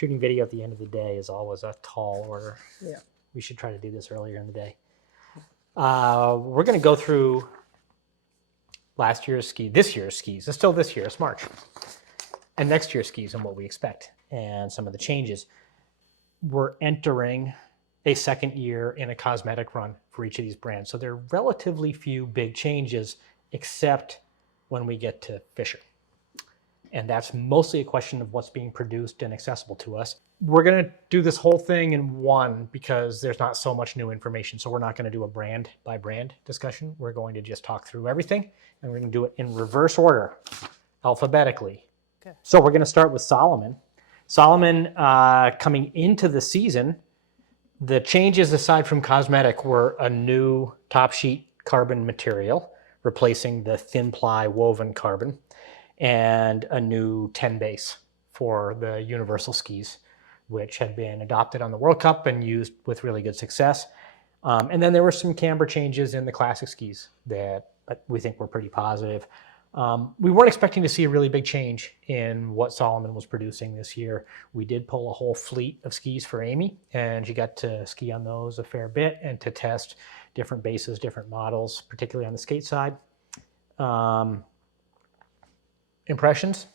shooting video at the end of the day is always a tall order. Yeah. We should try to do this earlier in the day. We're going to go through this year's skis. It's still this year, it's March. And next year's skis and what we expect and some of the changes. We're entering a second year in a cosmetic run for each of these brands. So there are relatively few big changes except when we get to Fisher. And that's mostly a question of what's being produced and accessible to us. We're going to do this whole thing in one because there's not so much new information. So we're not going to do a brand by brand discussion. We're going to just talk through everything, and we're going to do it in reverse order, alphabetically. Okay. So we're going to start with Salomon. Salomon, coming into the season, the changes aside from cosmetic were a new top sheet carbon material, replacing the thin ply woven carbon, and a new 10 base for the universal skis, which had been adopted on the World Cup and used with really good success. And then there were some camber changes in the classic skis that we think were pretty positive. We weren't expecting to see a really big change in what Salomon was producing this year. We did pull a whole fleet of skis for Amy, and she got to ski on those a fair bit and to test different bases, different models, particularly on the skate side. Impressions?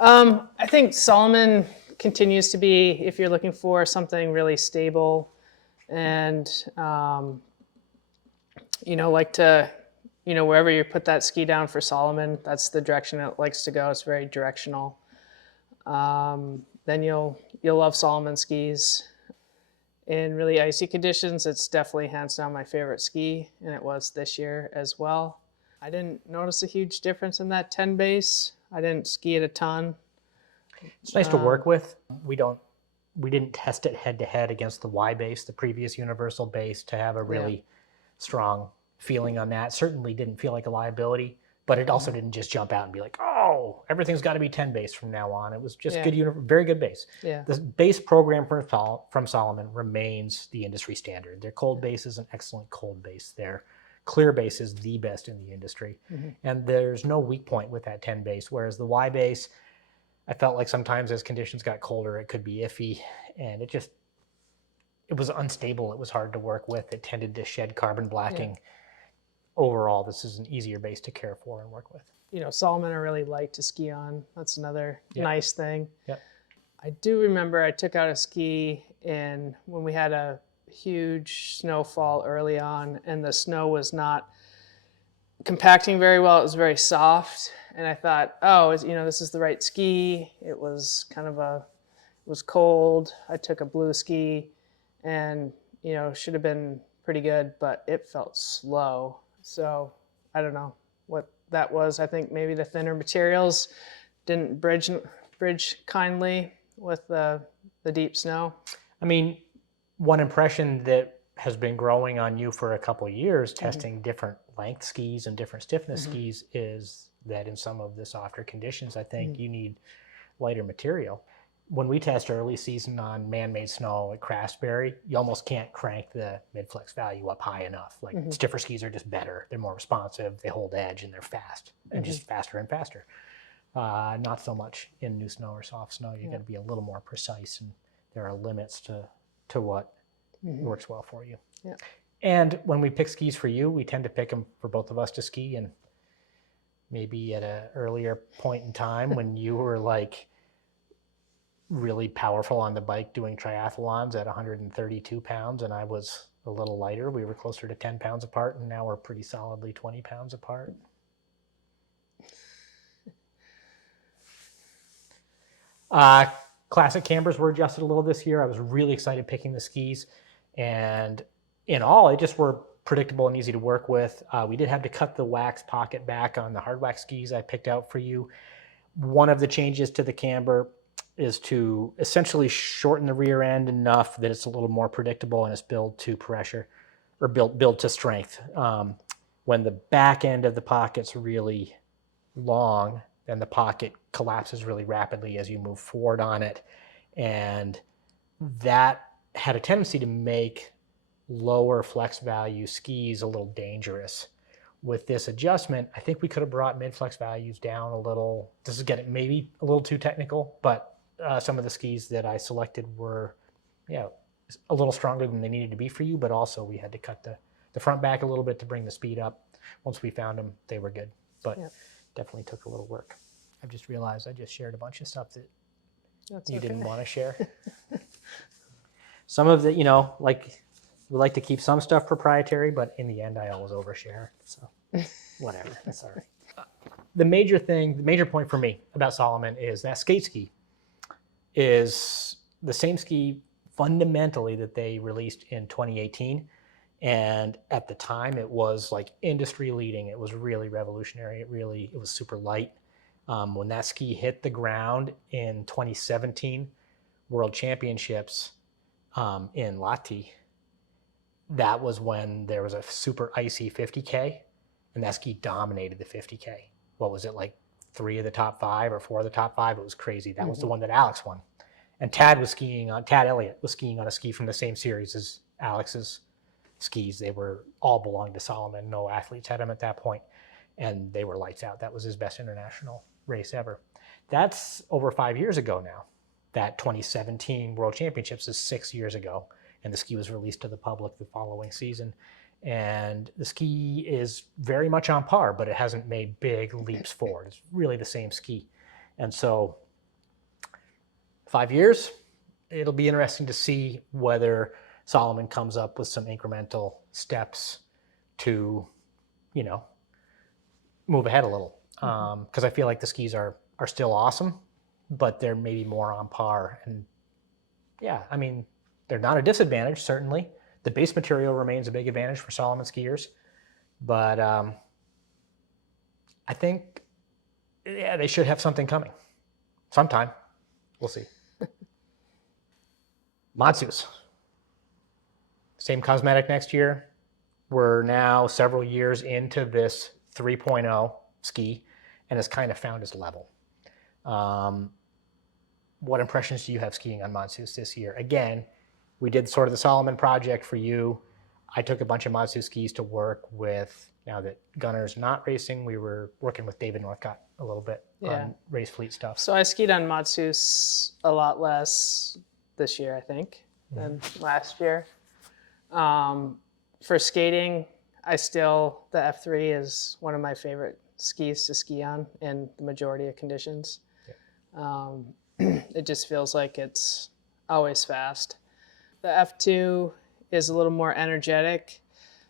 I think Salomon continues to be, if you're looking for something really stable and, like to, wherever you put that ski down for Salomon, that's the direction it likes to go. It's very directional. Then you'll love Salomon skis. In really icy conditions, it's definitely hands down my favorite ski, and it was this year as well. I didn't notice a huge difference in that 10 base. I didn't ski it a ton. It's nice to work with. We didn't test it head to head against the Y base, the previous universal base, to have a really strong feeling on that. Certainly didn't feel like a liability, but it also didn't just jump out and be like, oh, everything's got to be 10 base from now on. It was just very good base. Yeah. The base program from Salomon remains the industry standard. Their cold base is an excellent cold base. Their clear base is the best in the industry. Mm-hmm. And there's no weak point with that 10 base, whereas the Y base, I felt like sometimes as conditions got colder, it could be iffy, and it was unstable. It was hard to work with. It tended to shed carbon blacking. Yeah. Overall, this is an easier base to care for and work with. Salomon are really light to ski on. That's another nice thing. Yep. I do remember I took out a ski when we had a huge snowfall early on, and the snow was not compacting very well. It was very soft, and I thought, this is the right ski. It was it was cold. I took a blue ski, and should have been pretty good, but it felt slow. So I don't know what that was. I think maybe the thinner materials didn't bridge kindly with the deep snow. I mean, one impression that has been growing on you for a couple of years, testing different length skis and different stiffness skis, is that in some of the softer conditions, I think you need lighter material. When we test early season on man-made snow at Craftsbury, you almost can't crank the mid-flex value up high enough. Like stiffer skis are just better. They're more responsive. They hold edge and they're fast and just faster and faster. Not so much in new snow or soft snow. You got to be a little more precise, and there are limits to what works well for you. Yeah. And when we pick skis for you, we tend to pick them for both of us to ski. And maybe at an earlier point in time when you were like really powerful on the bike doing triathlons at 132 pounds and I was a little lighter, we were closer to 10 pounds apart, and now we're pretty solidly 20 pounds apart. Classic cambers were adjusted a little this year. I was really excited picking the skis, and in all, it just were predictable and easy to work with. We did have to cut the wax pocket back on the hard wax skis I picked out for you. One of the changes to the camber is to essentially shorten the rear end enough that it's a little more predictable and it's built to pressure or built to strength. When the back end of the pocket's really long, then the pocket collapses really rapidly as you move forward on it. And that had a tendency to make lower flex value skis a little dangerous. With this adjustment, I think we could have brought mid-flex values down a little. This is getting maybe a little too technical, but some of the skis that I selected were, yeah, a little stronger than they needed to be for you, but also we had to cut the front back a little bit to bring the speed up. Once we found them, they were good, but definitely took a little work. I've just realized I just shared a bunch of stuff that you didn't want to share. Some of the, like we like to keep some stuff proprietary, but in the end, I always overshare. So whatever, that's all right. The major point for me about Salomon is that skate ski is the same ski fundamentally that they released in 2018. And at the time, it was like industry leading. It was really revolutionary. It was super light. When that ski hit the ground in 2017 World Championships in Lahti, that was when there was a super icy 50K, and that ski dominated the 50K. What was it, like 3 of the top 5 or 4 of the top 5? It was crazy. That was the one that Alex won. And Tad Elliott was skiing on a ski from the same series as Alex's skis. They were all belonged to Salomon. No athletes had them at that point, and they were lights out. That was his best international race ever. That's over 5 years ago now. That 2017 World Championships is 6 years ago, and the ski was released to the public the following season. And the ski is very much on par, but it hasn't made big leaps forward. It's really the same ski. And so 5 years, it'll be interesting to see whether Salomon comes up with some incremental steps to, move ahead a little. Because I feel like the skis are still awesome, but they're maybe more on par. And yeah, I mean, they're not a disadvantage, certainly. The base material remains a big advantage for Salomon skiers. But I think, they should have something coming sometime. We'll see. Matsus. Same cosmetic next year. We're now several years into this 3.0 ski, and has kind of found its level. What impressions do you have skiing on Matsus this year? Again, we did sort of the Salomon project for you. I took a bunch of Matsus skis to work with. Now that Gunner's not racing, we were working with David Northcott a little bit on race fleet stuff. So I skied on Matsus a lot less this year, I think, than last year. For skating, the F3 is one of my favorite skis to ski on in the majority of conditions. It just feels like it's always fast. The F2 is a little more energetic.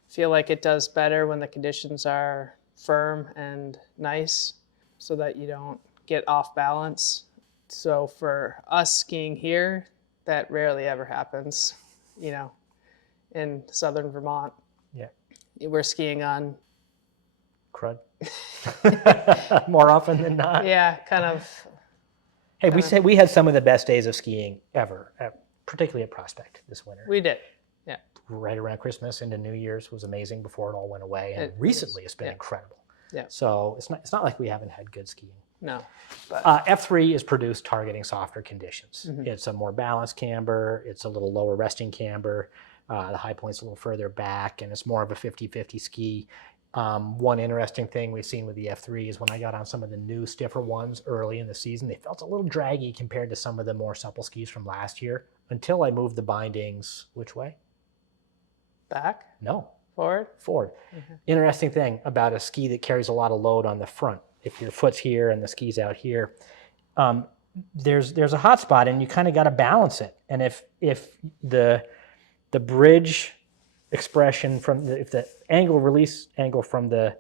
Feel like it does better when the conditions are firm and nice so that you don't get off balance. So for us skiing here, that rarely ever happens, in southern Vermont. Yeah. We're skiing on crud. More often than not. Yeah, kind of. Hey, we had some of the best days of skiing ever, particularly at Prospect this winter. We did. Yeah. Right around Christmas into New Year's was amazing before it all went away. And recently it's been incredible. Yeah. So it's not like we haven't had good skiing. No. But F3 is produced targeting softer conditions. It's a more balanced camber. It's a little lower resting camber. The high point's a little further back, and it's more of a 50-50 ski. One interesting thing we've seen with the F3 is when I got on some of the new stiffer ones early in the season, they felt a little draggy compared to some of the more supple skis from last year until I moved the bindings, which way? Back? No. Forward? Forward. Interesting thing about a ski that carries a lot of load on the front. If your foot's here and the ski's out here, there's a hot spot and you kind of got to balance it. And if the bridge expression if the release angle from the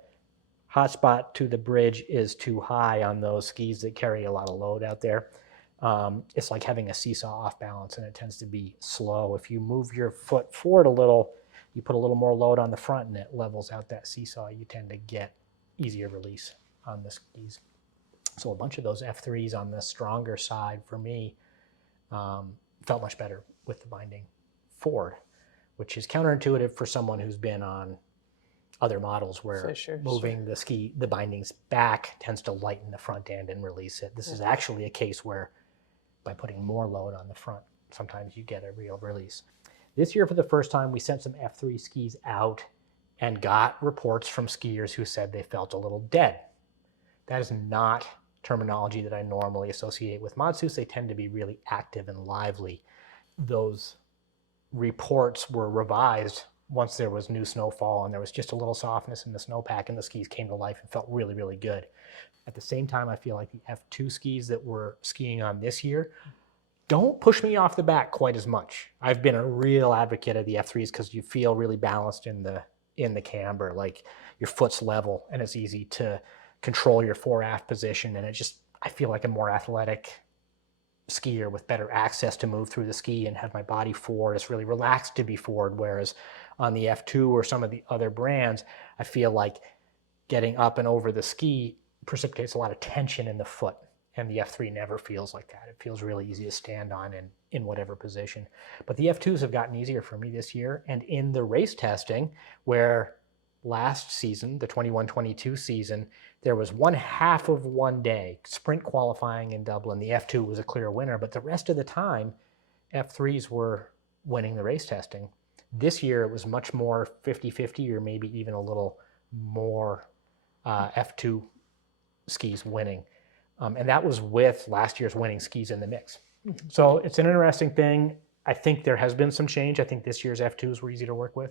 hot spot to the bridge is too high on those skis that carry a lot of load out there, it's like having a seesaw off balance, and it tends to be slow. If you move your foot forward a little, you put a little more load on the front and it levels out that seesaw, you tend to get easier release on the skis. So a bunch of those F3s on the stronger side for me felt much better with the binding forward, which is counterintuitive for someone who's been on other models where moving the bindings back tends to lighten the front end and release it. This is actually a case where by putting more load on the front, sometimes you get a real release. This year, for the first time, we sent some F3 skis out and got reports from skiers who said they felt a little dead. That is not terminology that I normally associate with Matsus. They tend to be really active and lively. Those reports were revised once there was new snowfall and there was just a little softness in the snowpack and the skis came to life and felt really, really good. At the same time, I feel like the F2 skis that we're skiing on this year don't push me off the back quite as much. I've been a real advocate of the F3s because you feel really balanced in the camber, like your foot's level and it's easy to control your fore-aft position. And I feel like a more athletic skier with better access to move through the ski and have my body forward. It's really relaxed to be forward. Whereas on the F2 or some of the other brands, I feel like getting up and over the ski precipitates a lot of tension in the foot. And the F3 never feels like that. It feels really easy to stand on in whatever position. But the F2s have gotten easier for me this year. And in the race testing, where last season, the 21-22 season, there was 1/2 of one day, sprint qualifying in Dublin. The F2 was a clear winner, but the rest of the time, F3s were winning the race testing. This year, it was much more 50-50 or maybe even a little more F2 skis winning. And that was with last year's winning skis in the mix. Mm-hmm. So it's an interesting thing. I think there has been some change. I think this year's F2s were easy to work with.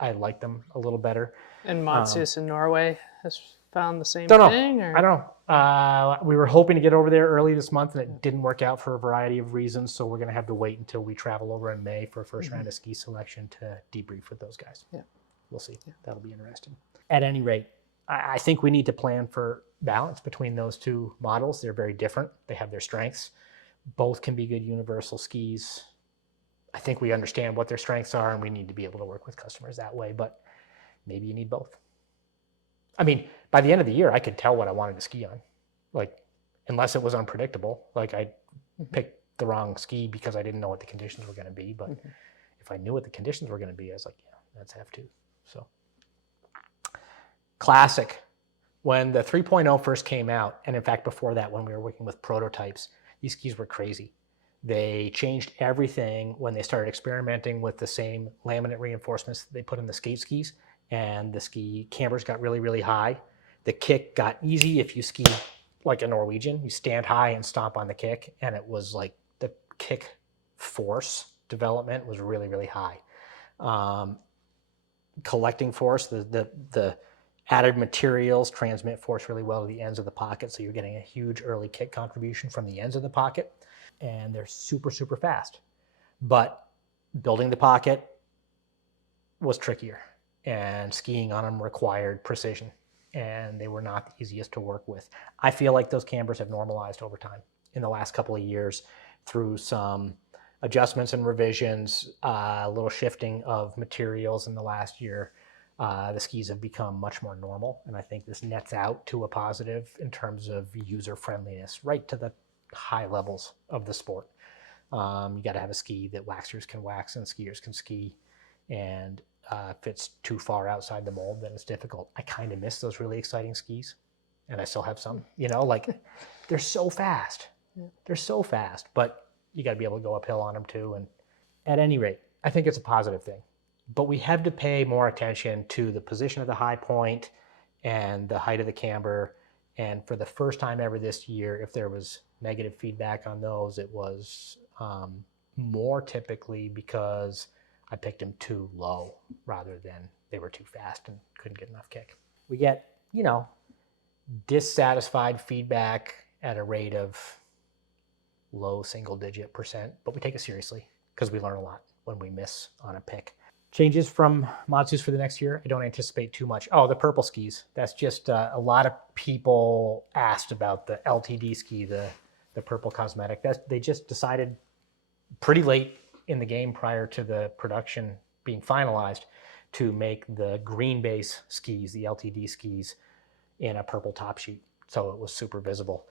I like them a little better. And Matsus in Norway has found the same thing? Or? I don't know. We were hoping to get over there early this month, and it didn't work out for a variety of reasons. So we're going to have to wait until we travel over in May for a first round of ski selection to debrief with those guys. Yeah. We'll see. Yeah. That'll be interesting. At any rate, I think we need to plan for balance between those two models. They're very different. They have their strengths. Both can be good universal skis. I think we understand what their strengths are, and we need to be able to work with customers that way, but maybe you need both. I mean, by the end of the year, I could tell what I wanted to ski on. Like, unless it was unpredictable, like I picked the wrong ski because I didn't know what the conditions were going to be. But if I knew what the conditions were going to be, I was like, yeah, that's F2. So classic. When the 3.0 first came out, and in fact, before that, when we were working with prototypes, these skis were crazy. They changed everything when they started experimenting with the same laminate reinforcements that they put in the skate skis, and the ski cambers got really, really high. The kick got easy if you ski like a Norwegian. You stand high and stomp on the kick, and it was like the kick force development was really, really high. Collecting force, the added materials transmit force really well to the ends of the pocket, so you're getting a huge early kick contribution from the ends of the pocket, and they're super, super fast. But building the pocket was trickier, and skiing on them required precision, and they were not the easiest to work with. I feel like those cambers have normalized over time in the last couple of years through some adjustments and revisions, a little shifting of materials in the last year. The skis have become much more normal, and I think this nets out to a positive in terms of user friendliness, right to the high levels of the sport. You got to have a ski that waxers can wax and skiers can ski, and if it's too far outside the mold, then it's difficult. I kind of miss those really exciting skis, and I still have some. You know, like they're so fast. They're so fast, but you got to be able to go uphill on them too. And at any rate, I think it's a positive thing. But we have to pay more attention to the position of the high point and the height of the camber. And for the first time ever this year, if there was negative feedback on those, it was more typically because I picked them too low rather than they were too fast and couldn't get enough kick. We get, dissatisfied feedback at a rate of low single-digit %, but we take it seriously because we learn a lot when we miss on a pick. Changes from Matsus for the next year, I don't anticipate too much. Oh, the purple skis. That's just a lot of people asked about the LTD ski, the purple cosmetic. They just decided pretty late in the game prior to the production being finalized to make the green base skis, the LTD skis, in a purple top sheet. So it was super visible.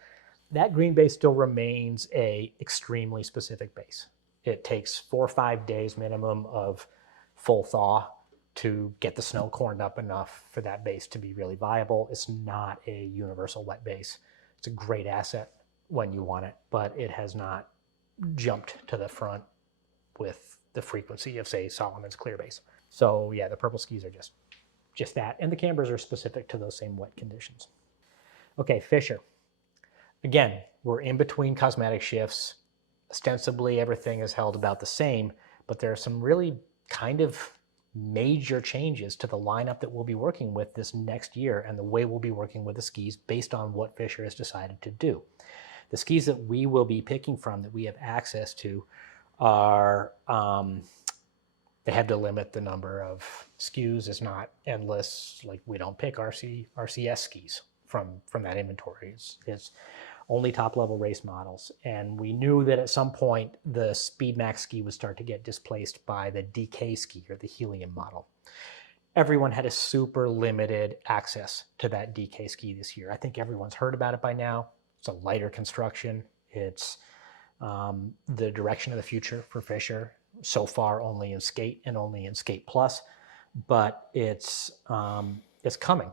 That green base still remains a extremely specific base. It takes 4 or 5 days minimum of full thaw to get the snow corned up enough for that base to be really viable. It's not a universal wet base. It's a great asset when you want it, but it has not jumped to the front with the frequency of, say, Salomon's clear base. So yeah, the purple skis are just that. And the cambers are specific to those same wet conditions. Okay, Fisher. Again, we're in between cosmetic shifts. Ostensibly, everything is held about the same, but there are some really kind of major changes to the lineup that we'll be working with this next year and the way we'll be working with the skis based on what Fisher has decided to do. The skis that we will be picking from, that we have access to, are they have to limit the number of SKUs. It's not endless. Like, we don't pick RCS skis from that inventory. It's only top level race models. And we knew that at some point the Speedmax ski would start to get displaced by the DK ski, or the helium model. Everyone had a super limited access to that DK ski this year. I think everyone's heard about it by now. It's a lighter construction. It's the direction of the future for Fisher. So far, only in skate and only in skate plus, but it's coming.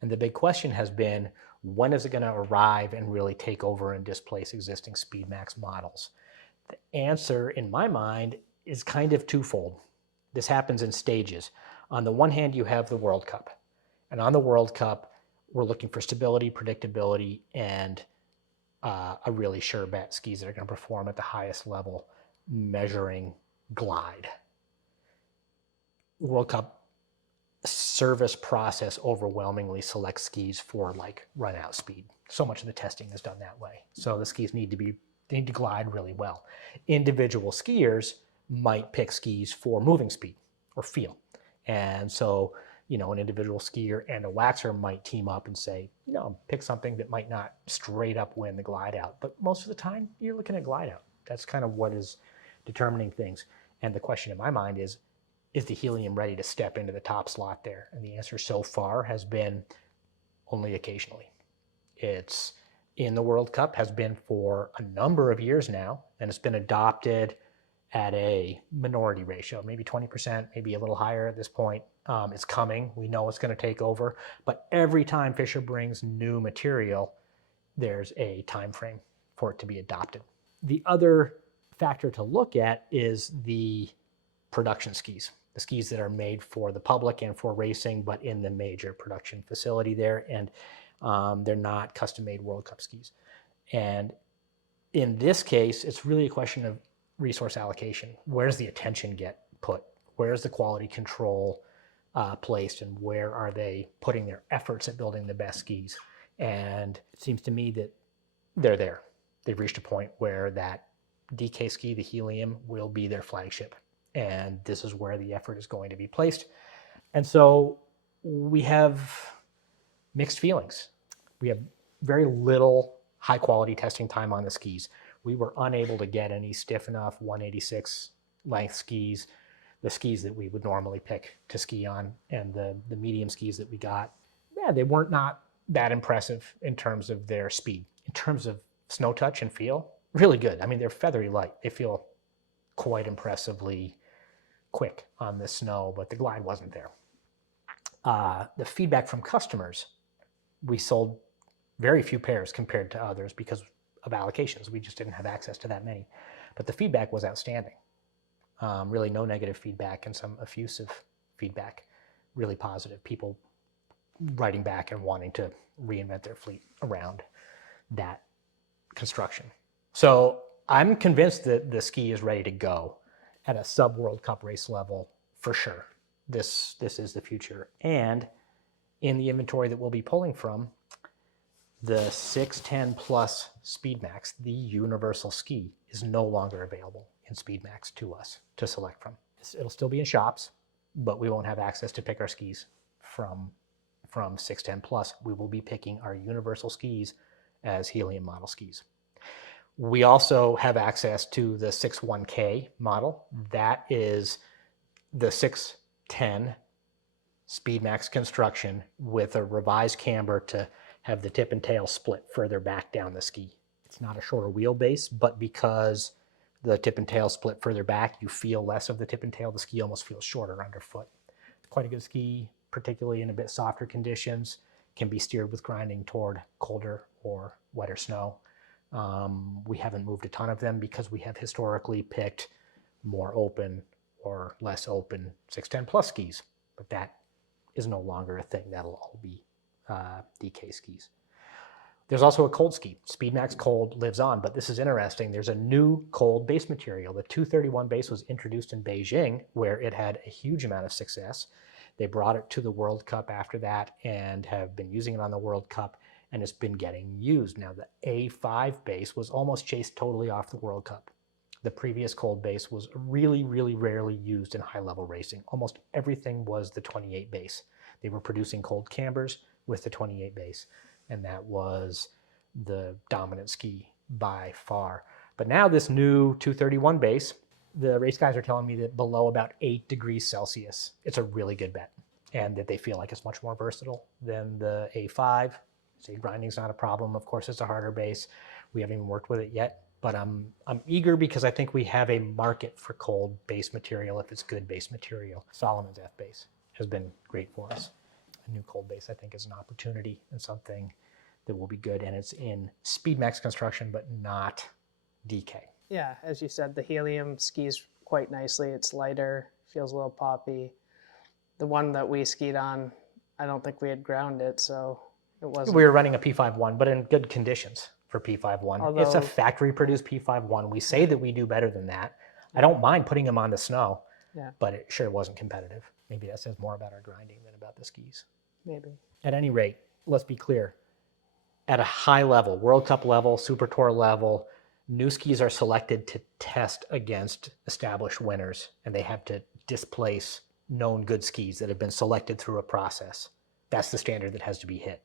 And the big question has been, when is it going to arrive and really take over and displace existing Speedmax models? The answer, in my mind, is kind of twofold. This happens in stages. On the one hand, you have the World Cup. And on the World Cup, we're looking for stability, predictability, and a really sure bet skis that are going to perform at the highest level, measuring glide. World Cup service process overwhelmingly selects skis for like run out speed. So much of the testing is done that way. So the skis need to glide really well. Individual skiers might pick skis for moving speed or feel. And so, an individual skier and a waxer might team up and say, pick something that might not straight up win the glide out. But most of the time, you're looking at glide out. That's kind of what is determining things. And the question in my mind is the helium ready to step into the top slot there? And the answer so far has been only occasionally. It's in the World Cup, has been for a number of years now, and it's been adopted at a minority ratio, maybe 20%, maybe a little higher at this point. It's coming. We know it's going to take over. But every time Fisher brings new material, there's a time frame for it to be adopted. The other factor to look at is the production skis, the skis that are made for the public and for racing, but in the major production facility there. And they're not custom-made World Cup skis. And in this case, it's really a question of resource allocation. Where's the attention get put? Where's the quality control placed, and where are they putting their efforts at building the best skis? And it seems to me that they're there. They've reached a point where that DK ski, the helium, will be their flagship. And this is where the effort is going to be placed. And so we have mixed feelings. We have very little high quality testing time on the skis. We were unable to get any stiff enough 186 length skis, the skis that we would normally pick to ski on, and the medium skis that we got. Yeah, they weren't not that impressive in terms of their speed. In terms of snow touch and feel, really good. I mean, they're feathery light. They feel quite impressively quick on the snow, but the glide wasn't there. The feedback from customers, we sold very few pairs compared to others because of allocations. We just didn't have access to that many. But the feedback was outstanding. Really no negative feedback, and some effusive feedback, really positive. People writing back and wanting to reinvent their fleet around that construction. So I'm convinced that the ski is ready to go at a sub-World Cup race level for sure. This is the future. And in the inventory that we'll be pulling from, the 610 Plus Speedmax, the universal ski, is no longer available in Speedmax to us to select from. It'll still be in shops, but we won't have access to pick our skis from 610 Plus. We will be picking our universal skis as helium model skis. We also have access to the 61K model. That is the 610 Speedmax construction with a revised camber to have the tip and tail split further back down the ski. It's not a shorter wheelbase, but because the tip and tail split further back, you feel less of the tip and tail. The ski almost feels shorter underfoot. It's quite a good ski, particularly in a bit softer conditions. Can be steered with grinding toward colder or wetter snow. We haven't moved a ton of them because we have historically picked more open or less open 610 Plus skis, but that is no longer a thing. That'll all be DK skis. There's also a cold ski. Speedmax Cold lives on, but this is interesting. There's a new cold base material. The 231 base was introduced in Beijing, where it had a huge amount of success. They brought it to the World Cup after that and have been using it on the World Cup, and it's been getting used. Now, the A5 base was almost chased totally off the World Cup. The previous cold base was really, really rarely used in high-level racing. Almost everything was the 28 base. They were producing cold cambers with the 28 base, and that was the dominant ski by far. But now this new 231 base, the race guys are telling me that below about 8 degrees Celsius, it's a really good bet, and that they feel like it's much more versatile than the A5. Say grinding's not a problem. Of course, it's a harder base. We haven't even worked with it yet, but I'm eager because I think we have a market for cold base material if it's good base material. Solomon's F base has been great for us. A new cold base, I think, is an opportunity and something that will be good, and it's in Speedmax construction, but not DK. Yeah, as you said, the helium skis quite nicely. It's lighter, feels a little poppy. The one that we skied on, I don't think we had ground it, so it wasn't. We were running a P51, but in good conditions for P51. It's a factory-produced P51. We say that we do better than that. I don't mind putting them on the snow, but it sure wasn't competitive. Maybe that says more about our grinding than about the skis. Maybe. At any rate, let's be clear. At a high level, World Cup level, Super Tour level, new skis are selected to test against established winners, and they have to displace known good skis that have been selected through a process. That's the standard that has to be hit.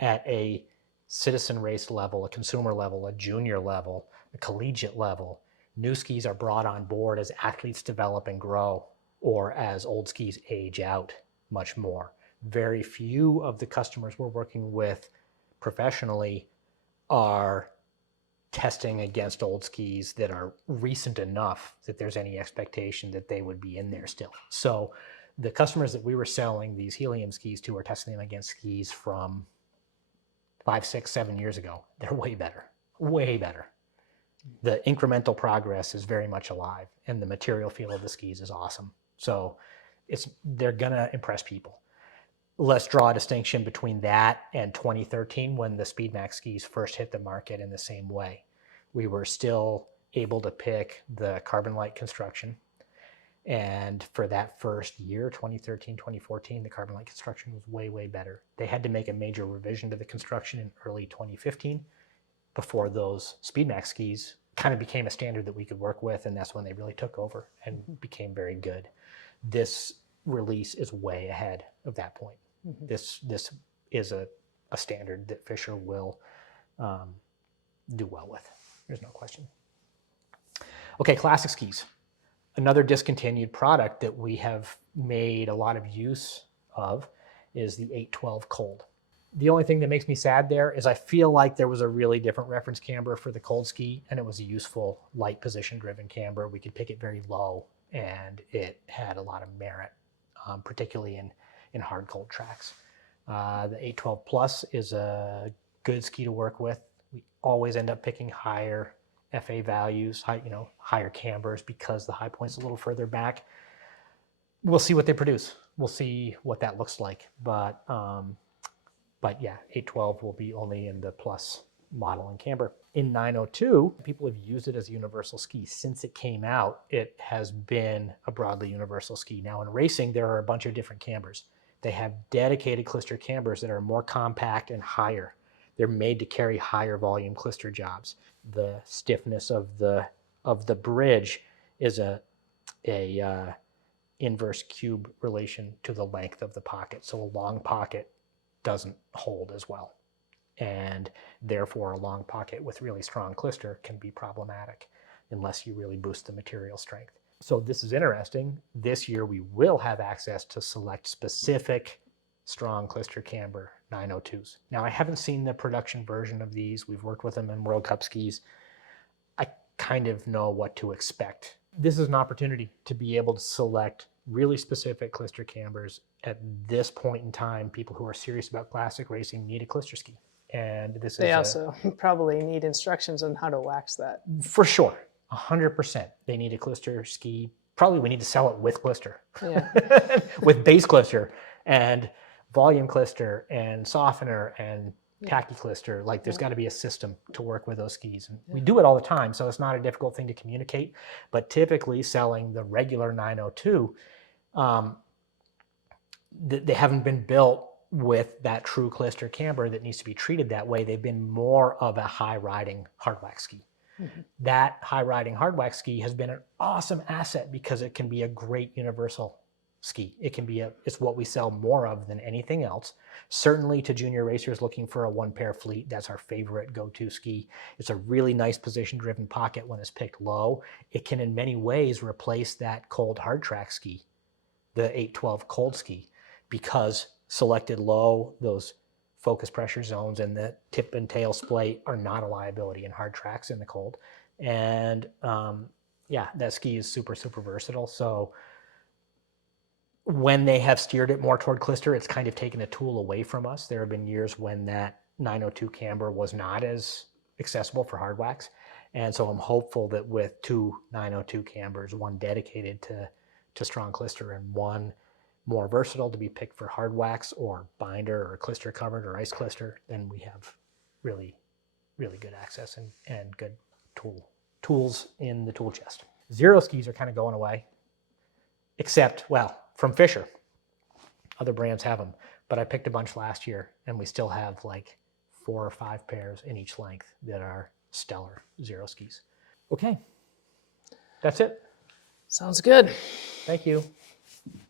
At a citizen race level, a consumer level, a junior level, a collegiate level, new skis are brought on board as athletes develop and grow, or as old skis age out much more. Very few of the customers we're working with professionally are testing against old skis that are recent enough that there's any expectation that they would be in there still. So the customers that we were selling these helium skis to are testing them against skis from 5, 6, 7 years ago. They're way better, way better. The incremental progress is very much alive, and the material feel of the skis is awesome. So they're gonna impress people. Let's draw a distinction between that and 2013 when the Speedmax skis first hit the market in the same way. We were still able to pick the carbon light construction. And for that first year, 2013, 2014, the carbon light construction was way, way better. They had to make a major revision to the construction in early 2015 before those Speedmax skis kind of became a standard that we could work with. And that's when they really took over and became very good. This release is way ahead of that point. This is a standard that Fisher will do well with. There's no question. Okay, classic skis. Another discontinued product that we have made a lot of use of is the 812 Cold. The only thing that makes me sad there is I feel like there was a really different reference camber for the Cold ski, and it was a useful light position driven camber. We could pick it very low, and it had a lot of merit, particularly in hard cold tracks. The 812 Plus is a good ski to work with. We always end up picking higher FA values, higher cambers because the high point's a little further back. We'll see what they produce. We'll see what that looks like. But yeah, 812 will be only in the Plus model and camber. In 902, people have used it as a universal ski. Since it came out, it has been a broadly universal ski. Now in racing, there are a bunch of different cambers. They have dedicated clister cambers that are more compact and higher. They're made to carry higher volume clister jobs. The stiffness of the bridge is a inverse cube relation to the length of the pocket. So a long pocket doesn't hold as well. And therefore a long pocket with really strong clister can be problematic unless you really boost the material strength. So this is interesting. This year we will have access to select specific strong clister camber 902s. Now I haven't seen the production version of these. We've worked with them in World Cup skis. I kind of know what to expect. This is an opportunity to be able to select really specific clister cambers. At this point in time, people who are serious about classic racing need a clister ski. And this They also probably need instructions on how to wax that. For sure, 100%. They need a clister ski. Probably we need to sell it with clister, with base clister and volume clister and softener and tacky clister. Like there's got to be a system to work with those skis. And we do it all the time, so it's not a difficult thing to communicate. But typically selling the regular 902, they haven't been built with that true clister camber that needs to be treated that way. They've been more of a high riding hard wax ski. That high riding hard wax ski has been an awesome asset because it can be a great universal ski. It's what we sell more of than anything else. Certainly to junior racers looking for a one pair fleet, that's our favorite go-to ski. It's a really nice position driven pocket when it's picked low. It can in many ways replace that cold hard track ski, the 812 cold ski, because selected low, those focus pressure zones and the tip and tail splay are not a liability in hard tracks in the cold. And that ski is super, super versatile. So when they have steered it more toward clister, it's kind of taken a tool away from us. There have been years when that 902 camber was not as accessible for hard wax. And so I'm hopeful that with 2 902 cambers, one dedicated to strong clister and one more versatile to be picked for hard wax or binder or clister covered or ice clister, then we have really, really good access and good tools in the tool chest. Zero skis are kind of going away, except, well, from Fisher. Other brands have them, but I picked a bunch last year and we still have like 4 or 5 pairs in each length that are stellar zero skis. Okay, that's it. Sounds good. Thank you.